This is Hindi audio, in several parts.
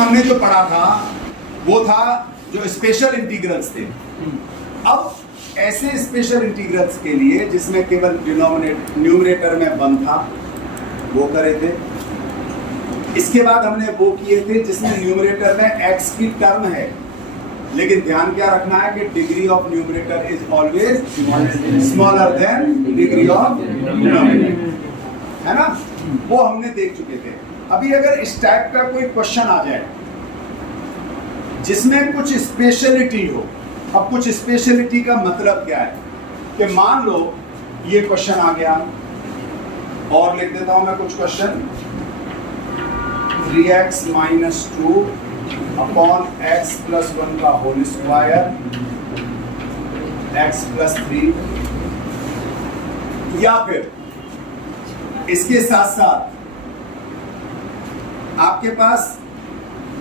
हमने जो पढ़ा था वो था जो स्पेशल इंटीग्रल्स थे। अब ऐसे स्पेशल इंटीग्रल्स के लिए जिसमें केवल न्यूमरेटर में 1 था वो करे थे। इसके बाद हमने वो किए थे जिसमें न्यूमरेटर में x की टर्म है, लेकिन ध्यान क्या रखना है कि degree of numerator is always smaller than degree of denominator, है ना। वो हमने देख चुके थे। अभी अगर इस टाइप का कोई क्वेश्चन आ जाए जिसमें कुछ स्पेशलिटी हो, अब कुछ स्पेशलिटी का मतलब क्या है कि मान लो ये क्वेश्चन आ गया, और लिख देता हूं मैं कुछ question, 3x minus 2 upon x plus 1 का होल स्क्वायर x प्लस 3, या फिर इसके साथ साथ आपके पास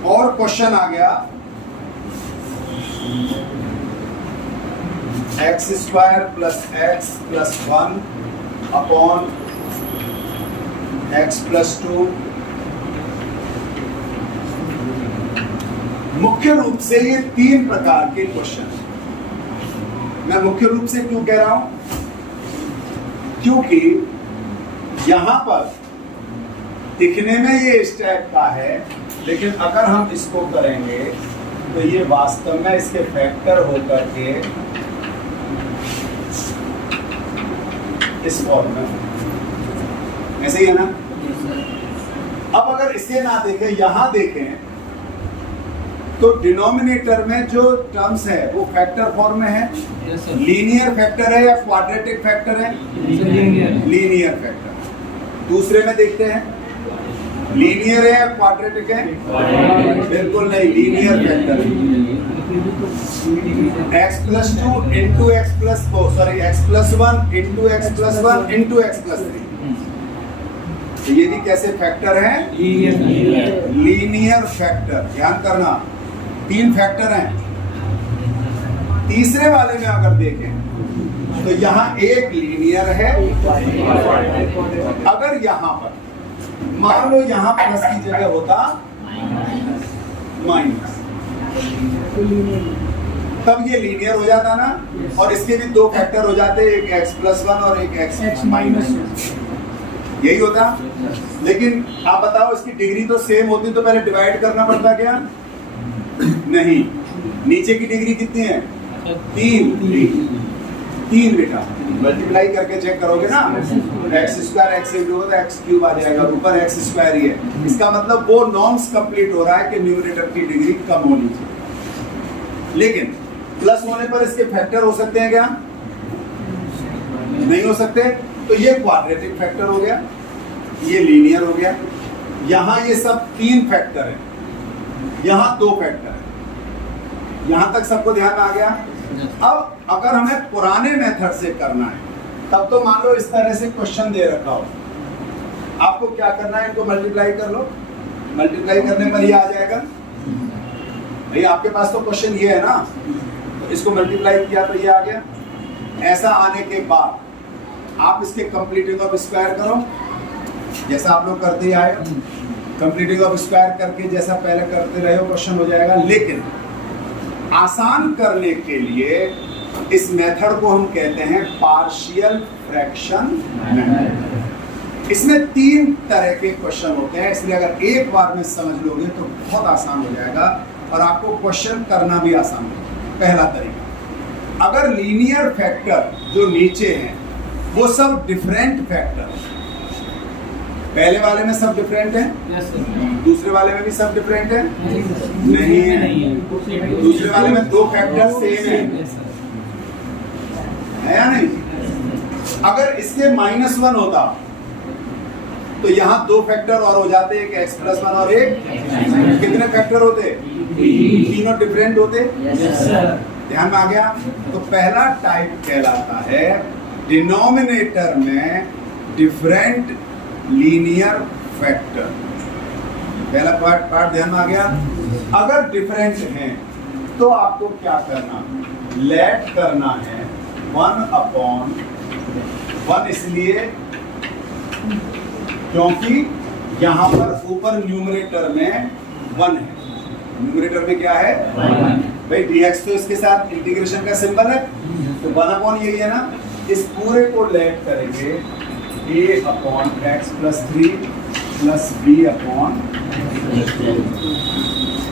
और क्वेश्चन आ गया, x square plus x plus 1 upon x plus 2। मुख्य रूप से ये 3 प्रकार के क्वेश्चन। मैं मुख्य रूप से क्यों कह रहा हूं? क्योंकि यहां पर दिखने में ये इस टाइप का है, लेकिन अगर हम इसको करेंगे तो ये वास्तव में इसके फैक्टर होकर के इस फॉर्म में ऐसे ही है ना। अब अगर इसे ना देखें, यहां देखें, तो डिनोमिनेटर में जो टर्म्स है वो फैक्टर फॉर्म में है। लीनियर फैक्टर है या क्वाड्रेटिक फैक्टर है? Linear factor. दूसरे में देखते हैं, लीनियर है या क्वाड्रेटिक है? बिल्कुल नहीं, लीनियर फैक्टर है। x plus 2 into x plus x plus 1 into x plus 1 into x plus 3, तो ये भी कैसे फैक्टर है? Linear factor. ध्यान करना, 3 फैक्टर हैं। तीसरे वाले में अगर देखें तो यहाँ एक लीनियर है। अगर यहाँ पर मान लो यहाँ प्लस की जगह होता माइनस, तब ये लीनियर हो जाता ना, और इसके भी 2 फैक्टर हो जाते, एक x प्लस 1 और एक x माइनस 1, यही होता। लेकिन आप बताओ, इसकी डिग्री तो सेम होती तो पहले डिवाइड करना पड़ता क्या? नहीं। नीचे की डिग्री कितनी है? 3 बेटा, मल्टीप्लाई करके चेक करोगे ना, एक्स स्क्वायर एक्स इंटू तो एक्स क्यूब आ जाएगा, ऊपर एक्स स्क्वायर ही है। इसका मतलब वो नॉर्म्स कंप्लीट हो रहा है कि न्यूमरेटर की डिग्री कम होनी चाहिए। लेकिन प्लस होने पर इसके फैक्टर हो सकते हैं क्या? नहीं हो सकते। तो ये क्वाड्रेटिक फैक्टर हो गया, ये लीनियर हो गया। यहां ये सब 3 फैक्टर है, यहां 2 फैक्टर है। यहां तक सबको ध्यान में आ गया? अब अगर हमें पुराने मेथड से करना है, तब तो मान लो इस तरह से क्वेश्चन दे रखा हो, आपको क्या करना है, इनको मल्टीप्लाई कर लो। मल्टीप्लाई करने पर ये आ जाएगा। भाई आपके पास तो क्वेश्चन ये है ना, तो इसको मल्टीप्लाई किया तो ये आ गया। ऐसा आने के बाद आप इसके कंप्लीटिंग ऑफ स्क्वायर करो, जैसा आप लोग करते ही आए। कंप्लीटिंग ऑफ स्क्वायर करके जैसा पहले करते रहे हो क्वेश्चन हो जाएगा। लेकिन आसान करने के लिए इस मेथड को हम कहते हैं पार्शियल फ्रैक्शन मेथड। इसमें 3 तरह के क्वेश्चन होते हैं, इसलिए अगर एक बार में समझ लोगे तो बहुत आसान हो जाएगा और आपको क्वेश्चन करना भी आसान होगा। पहला तरीका, अगर लीनियर फैक्टर जो नीचे हैं वो सब डिफरेंट फैक्टर, पहले वाले में सब डिफरेंट है, दूसरे वाले में भी सब डिफरेंट है, नहीं है। दूसरे वाले में 2 फैक्टर सेम है या नहीं? अगर इसके -1 होता तो यहाँ 2 फैक्टर और हो जाते, एक x प्लस 1 और एक, कितने फैक्टर होते? 3 डिफरेंट होते। ध्यान में आ गया? तो पहला टाइप कहलाता है डिनोमिनेटर में डिफरेंट लीनियर फैक्टर। पहला पार्ट ध्यान में आ गया? अगर डिफरेंट हैं तो आपको क्या करना, लेट करना है 1/1, इसलिए क्योंकि यहां पर ऊपर न्यूमरेटर में 1 है, न्यूमरेटर में क्या है भाई dx, तो इसके साथ इंटीग्रेशन का सिंबल है, तो 1 यही है ना। इस पूरे को लेट करेंगे a/x+3 + b/।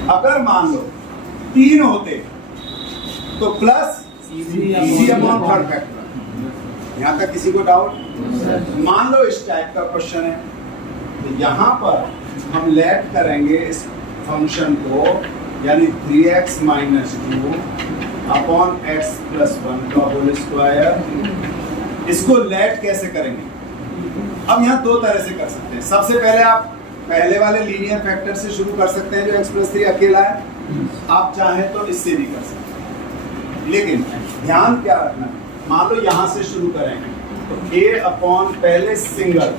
अगर मान लो 3 होते तो प्लस c/3 फैक्टर। यहां तक किसी को डाउट? मान लो इस टाइप का क्वेश्चन है, तो यहां पर हम लेट करेंगे इस फंक्शन को, यानी 3x - 2 अपॉन x+1 का होल स्क्वायर। इसको लेट कैसे करेंगे? अब यहाँ दो तरह से कर सकते हैं। सबसे पहले आप पहले वाले लीनियर फैक्टर से शुरू कर सकते हैं जो x+3 अकेला है, आप चाहें तो इससे भी कर सकते हैं। लेकिन ध्यान क्या रखना है, मान लो यहां से शुरू करेंगे तो a/, पहले सिंगल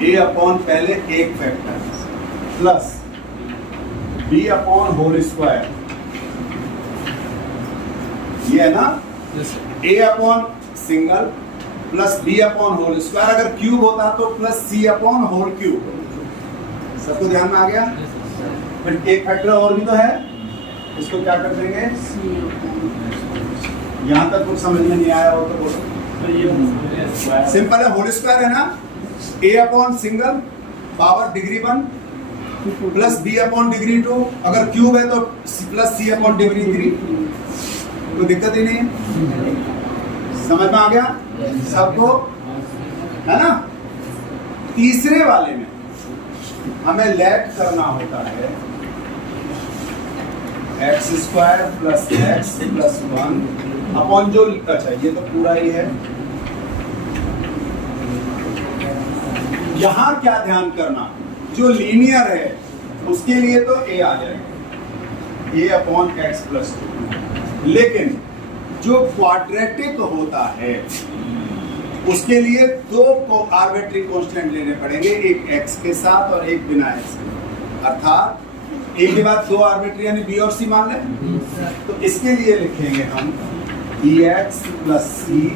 a/, पहले एक फैक्टर प्लस b/होल स्क्वायर, ये है ना a/ सिंगल प्लस b/होल स्क्वायर। अगर क्यूब होता तो प्लस c/होल क्यूब। सबको ध्यान में आ गया? फिर एक फैक्टर और भी तो है, इसको क्या कर देंगे? यहां तक कुछ समझ में नहीं आया हो तो बोलो। सिंपल है, होल स्क्वायर है ना, a/ single power degree 1 plus b/डिग्री 2, अगर क्यूब है तो प्लस c/डिग्री 3। कोई दिक्कत ही नहीं है, समझ में आ गया सबको, है ना। तीसरे वाले में हमें लेट करना होता है x² + x+1 अपॉन जो, अच्छा ये तो पूरा ही है। यहां क्या ध्यान करना, जो लीनियर है उसके लिए तो a आ जाएगा, a/x+2। लेकिन जो क्वाड्रेटिक होता है उसके लिए दो आर्बिट्री कांस्टेंट लेने पड़ेंगे, एक x के साथ और एक बिना x के। अर्थात एक के बाद दो आर्बिट्री यानी b और c मान लें, तो इसके लिए लिखेंगे हम dx + c/x²।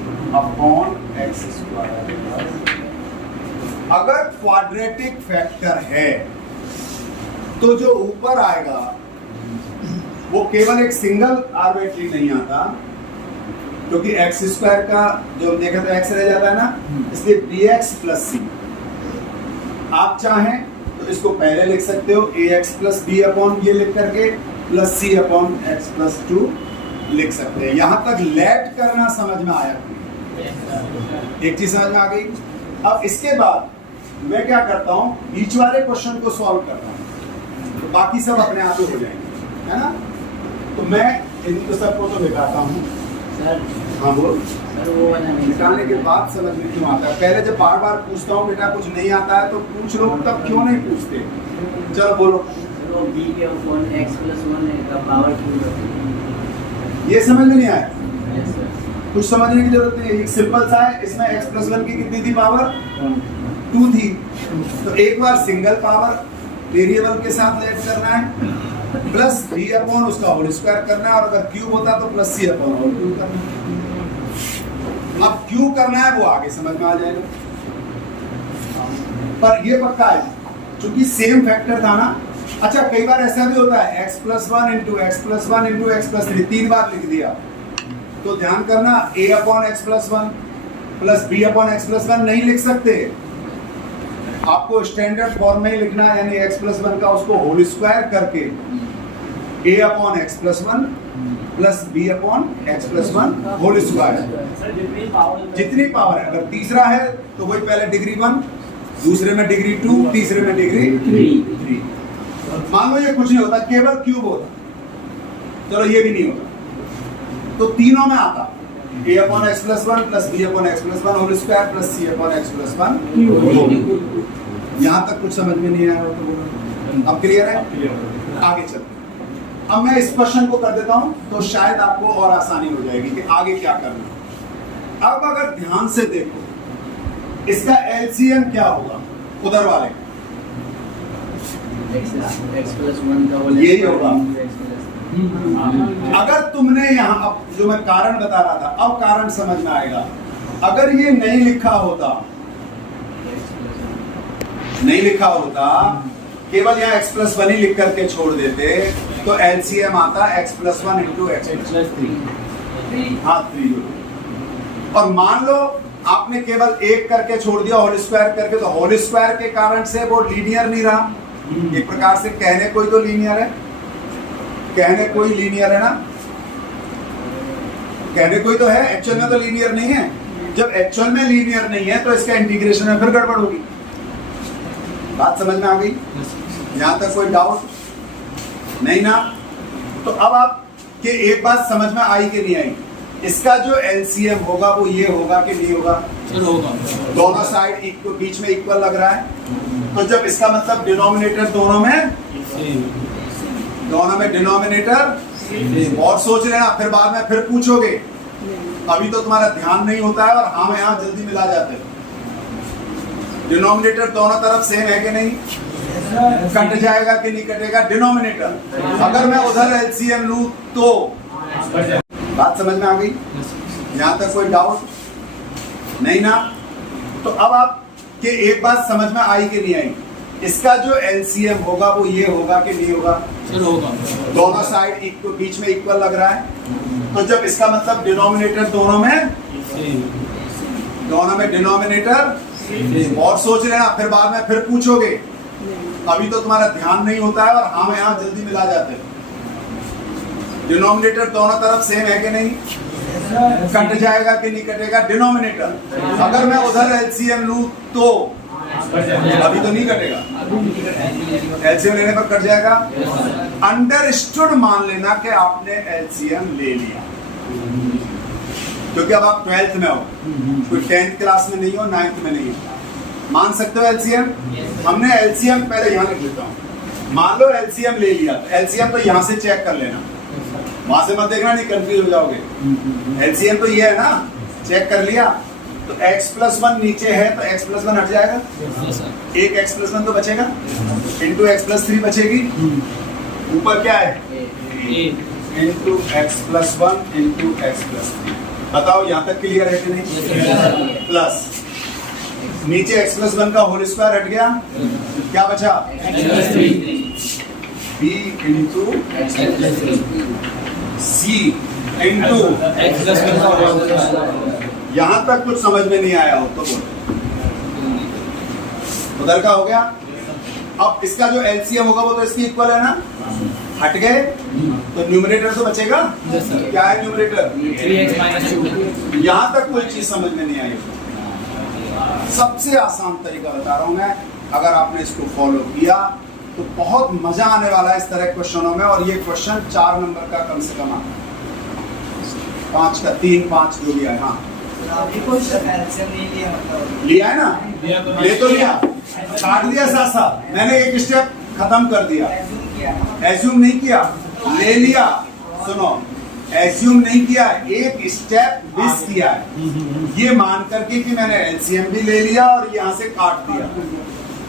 अगर क्वाड्रेटिक फैक्टर है तो जो ऊपर आएगा वो केवल एक सिंगल आर्बिट्री नहीं आता, क्योंकि x² का जो हम देखा तो x रह जाता है ना, इसलिए dx + c। आप चाहें तो इसको पहले लिख सकते हो ax + b/ ये लिख करके प्लस c/x+2 लिख सकते हैं। यहां तक लेट करना समझ में आया? एक चीज समझ में आ गई। अब इसके बाद मैं क्या करता हूं, बीच वाले क्वेश्चन को सॉल्व करता हूं, तो बाकी सब अपने आप ही हो जाएंगे, है ना। तो मैं इन सबको तो मिटाता हूं। हाँ बोल। मिटाने के बाद समझ में क्यों आता है? पहले जब बार बार पूछता हूँ बेटा कुछ नहीं आता है तो पूछ लो, तब क्यों नहीं पूछते? चलो बोलो। ये समझ में नहीं आया? कुछ समझने की जरूरत नहीं है, एक सिंपल सा है। इसमें x+1 की कितनी थी पावर? 2 थी। तो एक बार सिंगल पावर वेरिएबल के साथ लेट करना है, प्लस b/ उसका होल स्क्वायर करना है, और अगर क्यूब होता तो प्लस c/होल क्यूब करना है। अब क्यूब करना है वो आगे समझ में आ जाएगा, पर ये पक्का है क्योंकि सेम फैक्टर था ना। अच्छा कई बार ऐसा भी होता है x+1 × x+1 × x+3 3 बार लिख दिया, तो ध्यान करना a/x+1 प्लस b/x+1 नहीं लिख सकते, आपको स्टैंडर्ड फॉर्म में ही लिखना है, यानी x+1 का उसको होल स्क्वायर करके a/x+1 plus b/x+1 whole square. जितनी पावर है, अगर तीसरा है तो वही पहले डिग्री 1, दूसरे में डिग्री 2, तीसरे में डिग्री 3। मान लो ये कुछ नहीं होता, केवल क्यूब होता, चलो ये भी नहीं होता, तो तीनों में आता a/x+1 plus b/x+1 whole square plus c/x+1। यहां तक कुछ समझ में नहीं आया हो तो अब क्लियर है? आगे चलते हैं। अब मैं इस क्वेश्चन को कर देता हूं तो शायद आपको और आसानी हो जाएगी कि आगे क्या करना। अब अगर ध्यान से देखो, इसका एलसीएम क्या होगा उधर वाले? यही होगा। अगर तुमने यहाँ, अब जो मैं कारण बता रहा था, अब कारण समझ में आएगा। अगर ये नहीं लिखा होता केवल यहाँ x प्लस 1 ही लिख करके छोड़ देते तो एलसीएम आता x plus 1 into x plus 3। हाँ 3। और मान लो आपने केवल एक करके छोड़ दिया होल स्क्वायर करके, तो होल स्क्वायर के कारण से वो लीनियर नहीं रहा। एक प्रकार से कहने कोई तो लीनियर है, कहने कोई लीनियर है ना, कहने कोई तो है, एक्चुअल में तो लीनियर नहीं है। जब एक्चुअल में लीनियर नहीं है तो इसका इंटीग्रेशन में फिर गड़बड़ होगी। बात समझ में आ गई? यहां तक कोई डाउट नहीं ना? तो अब आप के एक बात समझ में आई कि नहीं आई? इसका जो एलसीएम होगा वो ये होगा कि नहीं होगा? होगा। दोनों साइड बीच में इक्वल लग रहा है, तो जब इसका मतलब डिनोमिनेटर दोनों में डिनोमिनेटर। और सोच लेना, फिर बाद में फिर पूछोगे, अभी तो तुम्हारा ध्यान नहीं होता है और हम यहाँ जल्दी मिला जाते हैं। डिनोमिनेटर दोनों तरफ सेम है कि नहीं? कट जाएगा कि नहीं कटेगा डिनोमिनेटर? अगर मैं उधर एलसीएम लूं तो बात समझ में आ गई? यहाँ तक कोई डाउट नहीं ना? तो अब आप के एक बात समझ में आई कि नहीं आई? इसका जो एलसीएम होगा वो ये होगा कि नहीं होगा? होगा। दोनों साइड बीच में इक्वल लग रहा है, तो जब इसका मतलब डिनोमिनेटर दोनों में डिनोमिनेटर। और सोच लेना, फिर बाद में फिर पूछोगे, अभी तो तुम्हारा ध्यान नहीं होता है और हम यहाँ जल्दी मिला जाते हैं। डिनोमिनेटर दोनों तरफ सेम है कि नहीं? कट जाएगा कि नहीं कटेगा डिनोमिनेटर? अगर मैं उधर एलसीएम लूं तो अभी तो नहीं कटेगा, एलसीएम लेने पर कट जाएगा। अंडरस्टूड मान लेना कि आपने एलसीएम ले लिया, क्योंकि अब आप 12th में हो, कोई 10th क्लास में नहीं हो, 9th में नहीं हो। मान सकते हो एलसीएम? हमने एलसीएम पहले यहाँ लिख लेता हूँ। मान लो एलसीएम ले लिया, तो एलसीएम तो यहाँ से चेक कर लेना, वहां से मत देखना, नहीं कंफ्यूज हो जाओगे। एलसीएम तो ये है ना, चेक कर लिया तो x प्लस 1 नीचे है तो x प्लस 1 हट जाएगा, एक x प्लस 1 तो बचेगा, इंटू x प्लस 3 बचेगी, ऊपर क्या है into x plus 1 into x plus 3। बताओ यहाँ तक क्लियर है कि नहीं? प्लस नीचे x प्लस 1 का होल स्क्वायर हट गया, क्या बचा? b into c into x plus 1 का होल स्क्वायर। यहां तक कुछ समझ में नहीं आया हो तो बोलो। उधर का हो गया। अब इसका जो एलसीएम होगा वो तो इसकी इक्वल है ना, हट गए तो न्यूमरेटर तो बचेगा। क्या है न्यूमरेटर? 3x-2। यहां तक कोई चीज समझ में नहीं आई। सबसे आसान तरीका बता रहा हूं मैं, अगर आपने इसको फॉलो किया तो बहुत मजा आने वाला है इस तरह क्वेश्चनों में। और ये क्वेश्चन 4 नंबर का कम से कम आता है, 5 का 3 5 जो भी है। हाँ लिया है ना, ले तो लिया, काट दिया साथ साथ, मैंने एक स्टेप खत्म कर दिया। एज्यूम नहीं किया, ले लिया। सुनो, एज्यूम नहीं किया, एक स्टेप मिस किया है। ये मान करके कि मैंने एलसीएम भी ले लिया और यहाँ से काट दिया,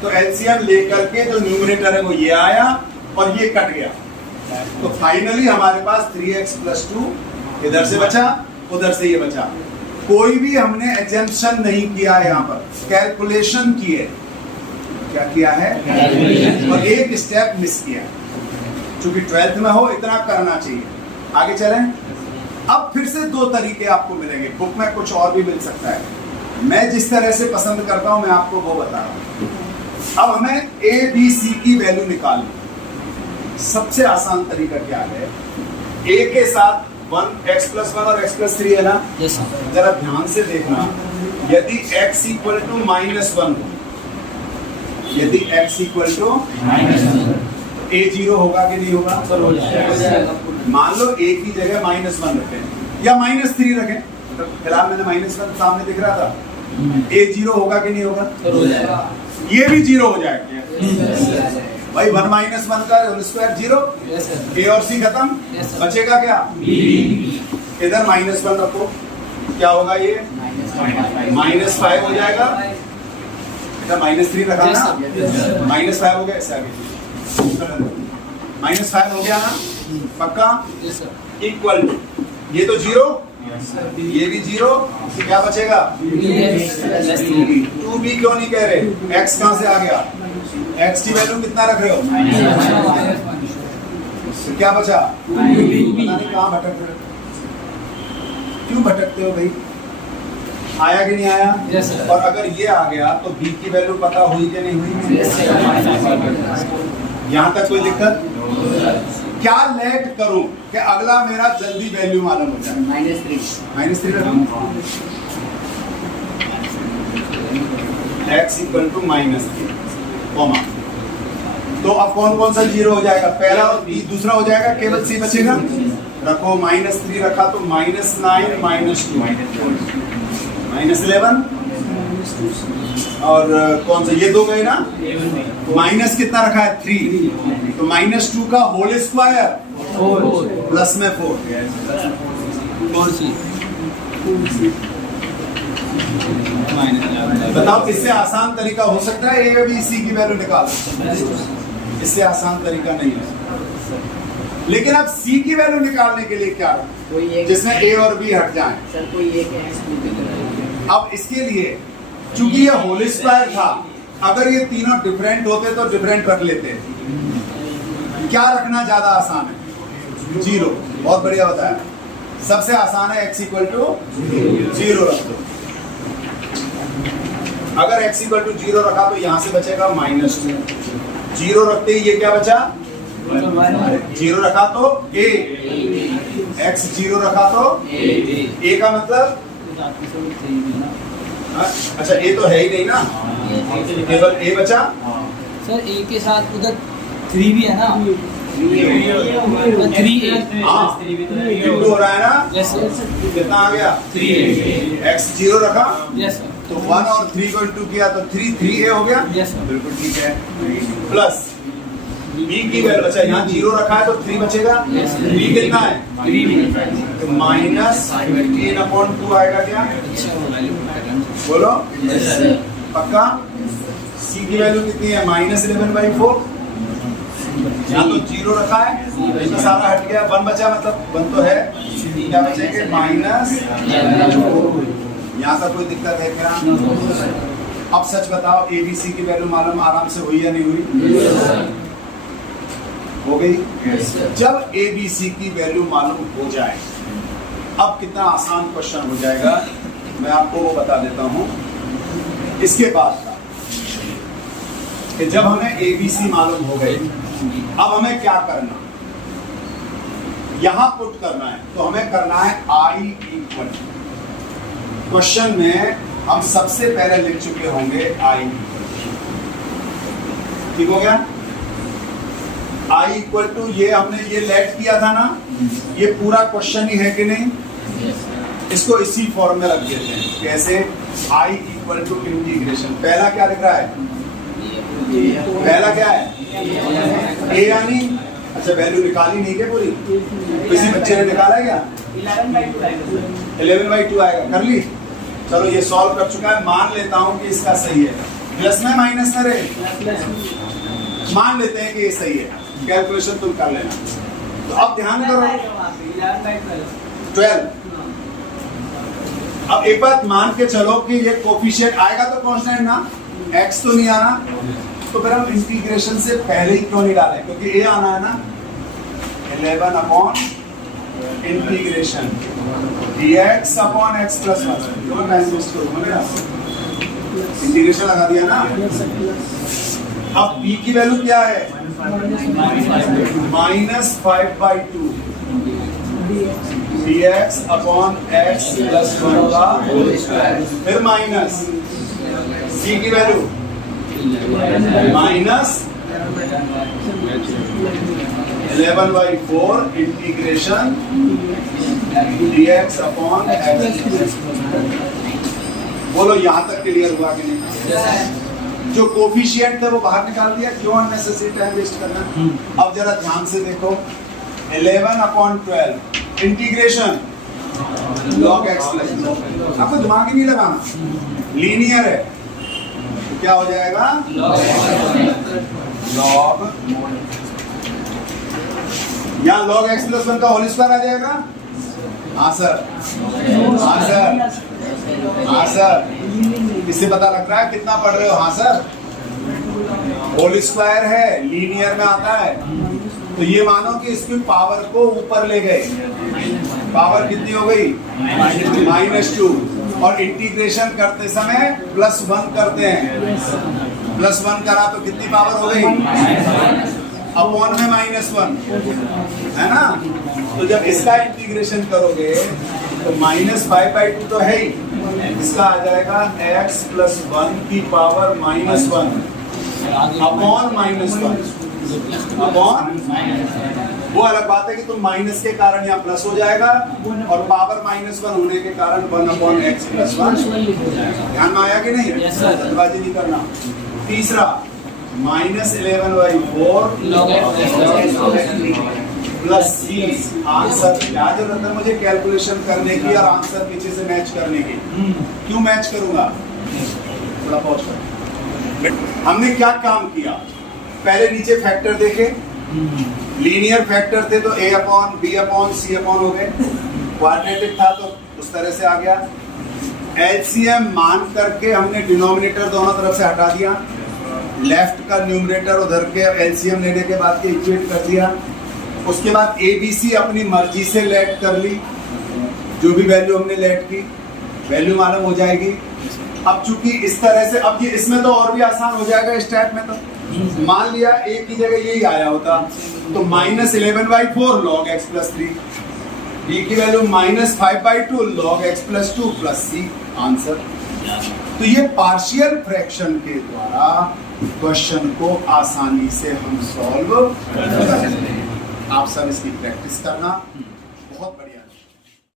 तो एलसीएम लेकर के जो न्यूमरेटर है वो ये आया और ये कट गया। तो फाइनली हमारे पास 3x प्लस 2 इधर से बचा, उधर से ये बचा। कोई भी हमने एजम्पशन नहीं किया है, यहाँ पर कैलकुलेशन की है। क्या किया है? और एक स्टेप मिस किया। चूंकि 12th में हो, इतना करना चाहिए। आगे चलें। अब फिर से 2 तरीके आपको मिलेंगे, बुक में कुछ और भी मिल सकता है। मैं जिस तरह से पसंद करता हूं मैं आपको वो बता रहा हूं। अब हमें a b c की वैल्यू निकालनी। सबसे आसान तरीका क्या है? a के साथ 1 x प्लस 1 और x प्लस 3 है ना। जरा ध्यान से देखना, यदि x इक्वल टू -1 हो, यदि x इक्वल टू a 0 होगा कि नहीं होगा? मान लो a की जगह -1 रखें या -3 रखें, तो फिलहाल मैंने -1 सामने दिख रहा था। a 0 होगा कि नहीं होगा? ये भी 0 हो जाएगा भाई। 1 - 1 का होल स्क्वायर 0, a और c खत्म, बचेगा क्या? इधर -1 रखो, क्या होगा? ये -5 हो जाएगा। इधर -3 रखा ना, -5 हो गया। ऐसे आगे -5 हो गया ना, पक्का? इक्वल टू ये तो 0, ये भी 0, क्या बचेगा? 2b क्यों नहीं कह रहे? x कहां से आ गया? एक्स की वैल्यू कितना रख रहे हो? तो क्या बचा? पता नहीं कहाँ भटक रहे हो, क्यों भटकते हो भाई? आया कि नहीं आया? yes, और अगर ये आ गया तो बी की वैल्यू पता हुई कि नहीं हुई? yes, यहाँ तक कोई दिक्कत? क्या लेट करूं कि अगला मेरा जल्दी वैल्यू मालूम हो जाए? -3 रखूं, x इक्वल टू -3 कॉमा। तो अब कौन कौन सा जीरो हो जाएगा? पहला और दूसरा हो जाएगा, केवल सी बचेगा। रखो -3 रखा तो -9 -2 -11 और कौन सा, ये दो गए ना। माइनस कितना रखा है? 3, तो -2 का होल स्क्वायर प्लस में 4। बताओ इससे आसान तरीका हो सकता है ए और बी सी की वैल्यू निकालो? इससे आसान तरीका नहीं है। लेकिन अब सी की वैल्यू निकालने के लिए क्या जिसमें ए और बी हट जाएं? अब इसके लिए चूंकि ये होल स्क्वायर था, अगर ये तीनों डिफरेंट होते तो डिफरेंट रख लेते। क्या रखना ज्यादा आसान है? 0। बहुत बढ़िया बताया, सबसे आसान है x इक्वल टू 0 रख दो। अगर x इक्वल टू 0 रखा तो यहां से बचेगा -2। 0 रखते ही ये क्या बचा? 0 रखा तो a, x 0 रखा तो a का मतलब, अच्छा ए तो है ही नहीं ना, केवल ए बचा। सर ए के साथ उधर 3 भी है ना, 3a हाँ इंटू हो रहा है ना। यस कितना आ गया? 3a। x 0 रखा यस तो 1 और 3 को इंटू किया तो 3a हो गया। यस बिल्कुल ठीक है। प्लस b की वैल्यू, अच्छा यहाँ 0 रखा है तो 3 बचेगा। b कितना है? 3 तो -15/2 आएगा क्या? बोलो पक्का। c की वैल्यू कितनी है? -11/4। यहाँ तो 0 रखा है, इसमें सारा हट गया, 1 बचा, मतलब 1 तो है, क्या बचेंगे? -11। यहाँ का कोई दिक्कत है क्या? अब सच बताओ, ए बी सी की वैल्यू मालूम आराम से हुई या नहीं हुई? हो गई। जब ए बी सी की वैल्यू मालूम हो जाए, अब कितना आसान क्वेश्चन हो जाएगा, मैं आपको वो बता देता हूं। इसके बाद का कि जब हमें ए बी सी मालूम हो गई, अब हमें क्या करना? यहां पुट करना है, तो हमें करना है आई इक्वल। क्वेश्चन में हम सबसे पहले लिख चुके होंगे आई इक्वल। ठीक हो गया? आई इक्वल टू, ये हमने ये लेट किया था ना, ये पूरा क्वेश्चन ही है कि नहीं? इसको इसी फॉर्म में रख देते हैं। कैसे? I equal to integration. पहला क्या लिख रहा है? पहला क्या है? ए यानी, अच्छा वैल्यू निकाली नहीं क्या पूरी? किसी बच्चे ने निकाला है क्या? 11/2 आएगा। कर ली? चलो ये सॉल्व कर चुका है, मान लेता हूं कि इसका सही है। प्लस में माइनस में रहे, मान लेते हैं कि ये सही है। कैलकुलेशन तुम कर लेना। तो अब ध्यान करो, 12। अब एक बात मान के चलो कि ये कोफिशिएंट आएगा तो कांस्टेंट ना, x तो नहीं आना, तो फिर हम इंटीग्रेशन से पहले ही क्यों नहीं डालें? क्योंकि a आना है ना। 11 upon integration dx upon x plus 1। Integration लगा दिया ना। अब b की वैल्यू क्या है? -5/2 dx अपॉन x प्लस 1 का होल स्क्वायर, फिर माइनस c की value -11/4 integration dx upon x। बोलो यहाँ तक क्लियर हुआ कि नहीं? जो कोफिशिएंट थे वो बाहर निकाल दिया, क्यों अननेसेसरी टाइम वेस्ट करना। अब जरा ध्यान से देखो, 11/12 इंटीग्रेशन log x प्लस, आपको दिमाग ही नहीं लगाना, लीनियर है, तो क्या हो जाएगा? log, यहाँ log x प्लस 1 का होल स्क्वायर आ जाएगा। हाँ सर, हाँ सर, हाँ सर, इससे पता लग रहा है कितना पढ़ रहे हो। हाँ सर, होल स्क्वायर है, लीनियर में आता है, तो ये मानो कि इसकी पावर को ऊपर ले गए, पावर कितनी हो गई -2, और इंटीग्रेशन करते समय +1 करते हैं, +1 करा तो कितनी पावर हो गई अपॉन में -1, है ना। तो जब इसका इंटीग्रेशन करोगे तो -5/2 तो है ही, इसका आ जाएगा x + 1 की पावर -1 अपॉन -1 अपॉन, वो अलग बात है कि तुम माइनस के कारण यहाँ प्लस हो जाएगा और पावर -1 होने के कारण 1/x + 1 ध्यान में आया कि नहीं, जल्दबाजी नहीं करना। तीसरा -11/4 प्लस c, आंसर क्या जरूरत है मुझे कैलकुलेशन करने की और आंसर पीछे से मैच करने की, क्यों मैच करूंगा, थोड़ा पॉज कर। हमने क्या काम किया, पहले नीचे फैक्टर देखे, लीनियर फैक्टर थे तो a/b/c हो गए, क्वाड्रेटिक था तो उस तरह से आ गया। एलसीएम मान करके हमने डिनोमिनेटर दोनों तरफ से हटा दिया, लेफ्ट का न्यूमरेटर उधर के एलसीएम लेने के बाद के इक्वेट कर दिया। उसके बाद एबीसी अपनी मर्जी से लेट कर ली, जो भी वैल्यू हमने लेट की वैल्यू मालूम हो जाएगी। अब चूंकि इस तरह से, अब ये इसमें तो और भी आसान हो जाएगा, इस टाइप में तो मान लिया a की जगह यही आया होता तो -11/4 log x + 3, b की value -5/2 log x + 2 + c, answer. तो ये पार्शियल फ्रैक्शन के द्वारा क्वेश्चन को आसानी से हम सॉल्व कर सकते हैं। आप सब इसकी प्रैक्टिस करना।